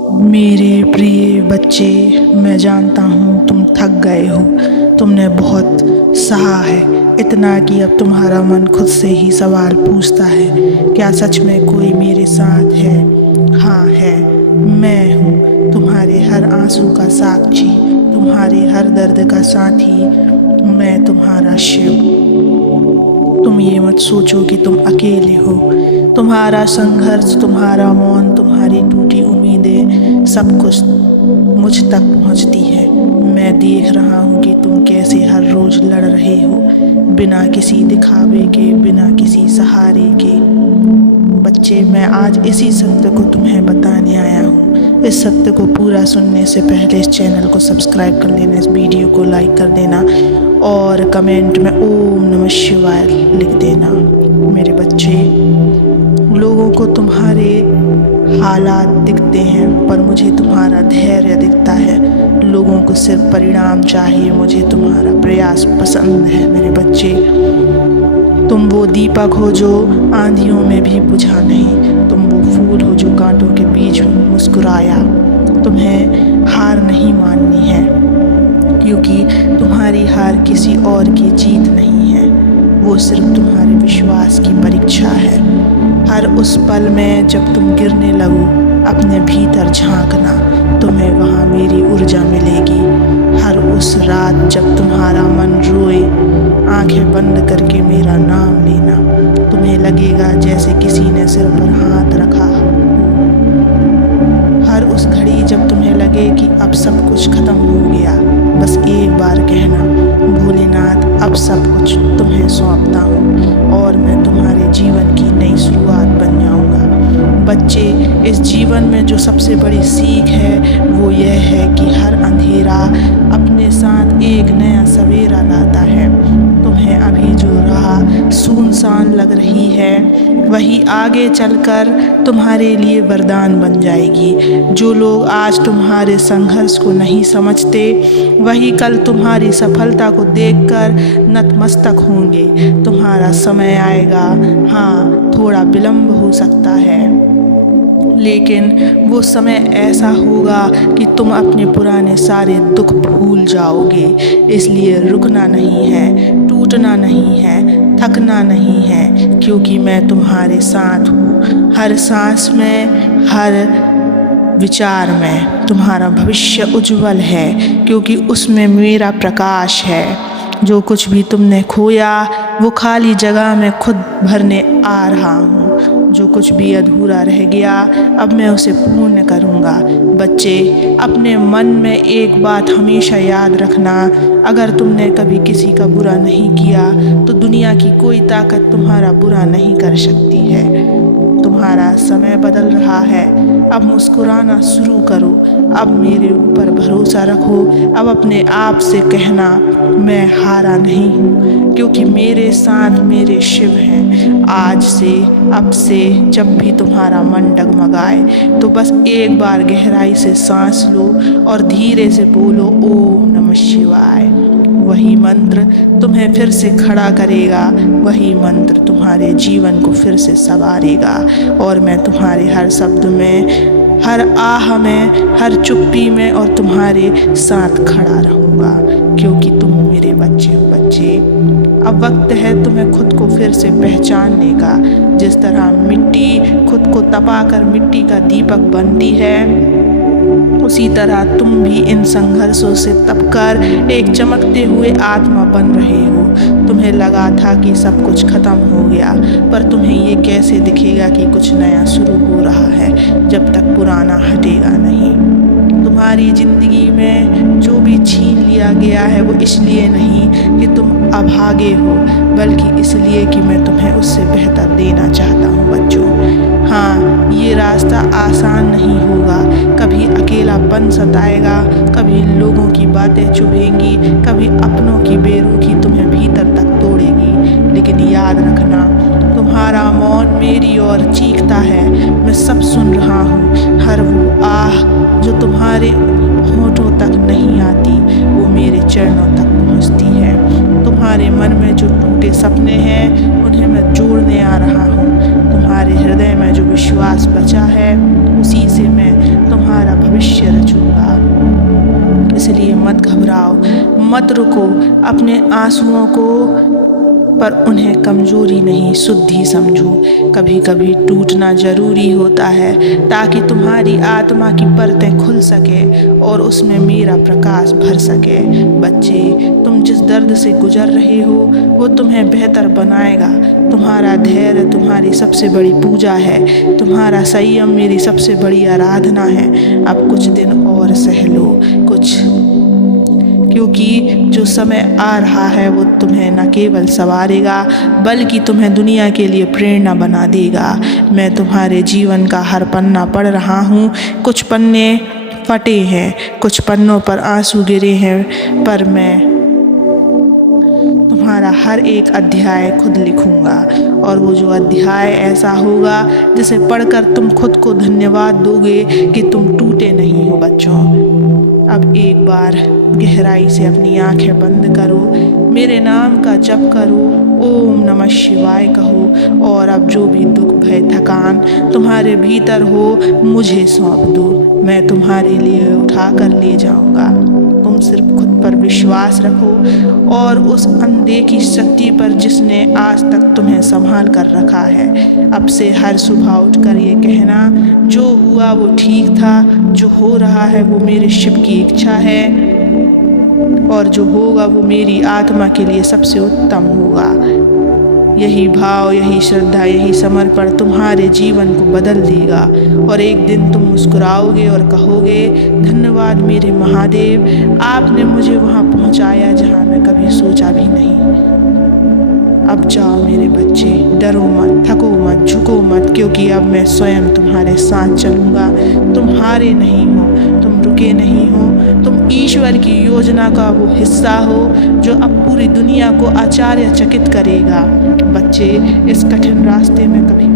मेरे प्रिय बच्चे, मैं जानता हूँ तुम थक गए हो। तुमने बहुत सहा है, इतना कि अब तुम्हारा मन खुद से ही सवाल पूछता है, क्या सच में कोई मेरे साथ है? हाँ है, मैं हूँ तुम्हारे हर आंसू का साक्षी, तुम्हारे हर दर्द का साथी। मैं तुम्हारा शिव। तुम ये मत सोचो कि तुम अकेले हो। तुम्हारा संघर्ष, तुम्हारा मौन, तुम्हारी टूटी उम्मीदें, सब कुछ मुझ तक पहुंचती है। मैं देख रहा हूँ कि तुम कैसे हर रोज लड़ रहे हो, बिना किसी दिखावे के, बिना किसी सहारे के। बच्चे, मैं आज इसी सत्य को तुम्हें बताने आया हूँ। इस सत्य को पूरा सुनने से पहले इस चैनल को सब्सक्राइब कर लेना, इस वीडियो को लाइक कर देना और कमेंट में ओम नमः शिवाय लिख देना। मेरे बच्चे, लोगों को तुम्हारे हालात दिखते हैं, पर मुझे तुम्हारा धैर्य दिखता है। लोगों को सिर्फ परिणाम चाहिए, मुझे तुम्हारा प्रयास पसंद है। मेरे बच्चे, तुम वो दीपक हो जो आंधियों में भी बुझा नहीं। तुम वो फूल हो जो कांटों के बीच में मुस्कुराया। तुम्हें हार नहीं माननी है, क्योंकि तुम्हारी हार किसी और की जीत नहीं है, वो सिर्फ तुम्हारे विश्वास की परीक्षा है। हर उस पल में जब तुम गिरने लगो, अपने भीतर झांकना, तुम्हें वहाँ मेरी ऊर्जा मिलेगी। हर उस रात जब तुम्हारा मन रोए, आंखें बंद करके मेरा नाम लेना। तुम्हें लगेगा जैसे किसी ने सिर पर हाथ रखा। हर उस घड़ी जब तुम्हें लगे कि अब सब कुछ खत्म हो गया, बस एक बार कहना, भोलेनाथ, अब सब कुछ तुम्हें सौंपता हूँ और मैं तुम्हारे जीवन की नई शुरुआत बन जाऊँगा। बच्चे, इस जीवन में जो सबसे बड़ी सीख है वो यह है कि हर अंधेरा अपने साथ एक नया सवेरा लाता है। तुम्हें अभी जो राह सुनसान लग रही है, वही आगे चलकर तुम्हारे लिए वरदान बन जाएगी। जो लोग आज तुम्हारे संघर्ष को नहीं समझते, वही कल तुम्हारी सफलता को देखकर नतमस्तक होंगे। तुम्हारा समय आएगा, हाँ, थोड़ा विलंब हो सकता है, लेकिन वो समय ऐसा होगा कि तुम अपने पुराने सारे दुख भूल जाओगे। इसलिए रुकना नहीं है, टूटना नहीं है, थकना नहीं है, क्योंकि मैं तुम्हारे साथ हूँ। हर सांस में, हर विचार में तुम्हारा भविष्य उज्जवल है, क्योंकि उसमें मेरा प्रकाश है। जो कुछ भी तुमने खोया, वो खाली जगह में खुद भरने आ रहा हूँ। जो कुछ भी अधूरा रह गया, अब मैं उसे पूर्ण करूँगा। बच्चे, अपने मन में एक बात हमेशा याद रखना, अगर तुमने कभी किसी का बुरा नहीं किया, तो दुनिया की कोई ताकत तुम्हारा बुरा नहीं कर सकती है। तुम्हारा समय बदल रहा है, अब मुस्कुराना शुरू करो, अब मेरे ऊपर भरोसा रखो। अब अपने आप से कहना, मैं हारा नहीं हूँ, क्योंकि मेरे साथ मेरे शिव हैं। आज से, अब से, जब भी तुम्हारा मन डगमगाए, तो बस एक बार गहराई से सांस लो और धीरे से बोलो ओम नमः शिवाय। वही मंत्र तुम्हें फिर से खड़ा करेगा, वही मंत्र तुम्हारे जीवन को फिर से संवारेगा। और मैं तुम्हारे हर शब्द में, हर आह में, हर चुप्पी में और तुम्हारे साथ खड़ा रहूँगा, क्योंकि तुम मेरे बच्चे हो। बच्चे, अब वक्त है तुम्हें खुद को फिर से पहचानने का। जिस तरह मिट्टी खुद को तपाकर मिट्टी का दीपक बनती है, उसी तरह तुम भी इन संघर्षों से तपकर एक चमकते हुए आत्मा बन रहे हो। तुम्हें लगा था कि सब कुछ खत्म हो गया, पर तुम्हें ये कैसे दिखेगा कि कुछ नया शुरू हो रहा है, जब तक पुराना हटेगा नहीं। तुम्हारी ज़िंदगी में जो भी छीन लिया गया है, वो इसलिए नहीं कि तुम अभागे हो, बल्कि इसलिए कि मैं तुम्हें उससे बेहतर देना चाहता हूँ। बच्चों, हाँ, ये रास्ता आसान नहीं होगा। कभी अकेलापन सताएगा, कभी लोगों की बातें चुभेंगी, कभी अपनों की बेरुखी तुम्हें भीतर तक तोड़ेगी। लेकिन याद रखना, तुम्हारा मौन मेरी ओर चीखता है, मैं सब सुन रहा हूँ। हर वो आह जो तुम्हारे होठों तक नहीं आती, वो मेरे चरणों तक पहुँचती है। तुम्हारे मन में जो टूटे सपने हैं, उन्हें मैं जोड़ने आ रहा हूँ। तुम्हारे हृदय में जो विश्वास बचा है, उसी से मैं तुम्हारा इसलिए मत घबराओ, मत रुको अपने आंसुओं को, पर उन्हें कमजोरी नहीं शुद्धि समझो। कभी कभी टूटना जरूरी होता है ताकि तुम्हारी आत्मा की परतें खुल सके और उसमें मेरा प्रकाश भर सके। बच्चे, तुम जिस दर्द से गुजर रहे हो वो तुम्हें बेहतर बनाएगा। तुम्हारा धैर्य तुम्हारी सबसे बड़ी पूजा है, तुम्हारा संयम मेरी सबसे बड़ी आराधना है। अब कुछ दिन और सह लो, क्योंकि जो समय आ रहा है वो तुम्हें न केवल संवारेगा बल्कि तुम्हें दुनिया के लिए प्रेरणा बना देगा। मैं तुम्हारे जीवन का हर पन्ना पढ़ रहा हूँ। कुछ पन्ने फटे हैं, कुछ पन्नों पर आंसू गिरे हैं, पर मैं तुम्हारा हर एक अध्याय खुद लिखूंगा और वो जो अध्याय ऐसा होगा जिसे पढ़कर तुम खुद को धन्यवाद दोगे कि तुम टूटे नहीं हो। बच्चों, अब एक बार गहराई से अपनी आंखें बंद करो, मेरे नाम का जप करो, ओम नमः शिवाय कहो और अब जो भी दुख भय थकान तुम्हारे भीतर हो मुझे सौंप दो। मैं तुम्हारे लिए उठा कर ले जाऊंगा। तुम सिर्फ खुद पर विश्वास रखो और उस अनदेखी शक्ति पर जिसने आज तक तुम्हें संभाल कर रखा है। अब से हर सुबह उठकर ये कहना, जो हुआ वो ठीक था, जो हो रहा है वो मेरे शिव की इच्छा है और जो होगा वो मेरी आत्मा के लिए सबसे उत्तम होगा। यही भाव, यही श्रद्धा, यही समर्पण तुम्हारे जीवन को बदल देगा और एक दिन तुम मुस्कुराओगे और कहोगे, धन्यवाद मेरे महादेव, आपने मुझे वहाँ पहुँचाया जहाँ मैं कभी सोचा भी नहीं। अब जाओ मेरे बच्चे, डरो मत, थको मत, झुको मत, क्योंकि अब मैं स्वयं तुम्हारे साथ चलूँगा। तुम हारे नहीं हो, तुम रुके नहीं हो, तुम ईश्वर की योजना का वो हिस्सा हो जो अब पूरी दुनिया को आश्चर्यचकित करेगा। बच्चे, इस कठिन रास्ते में कभी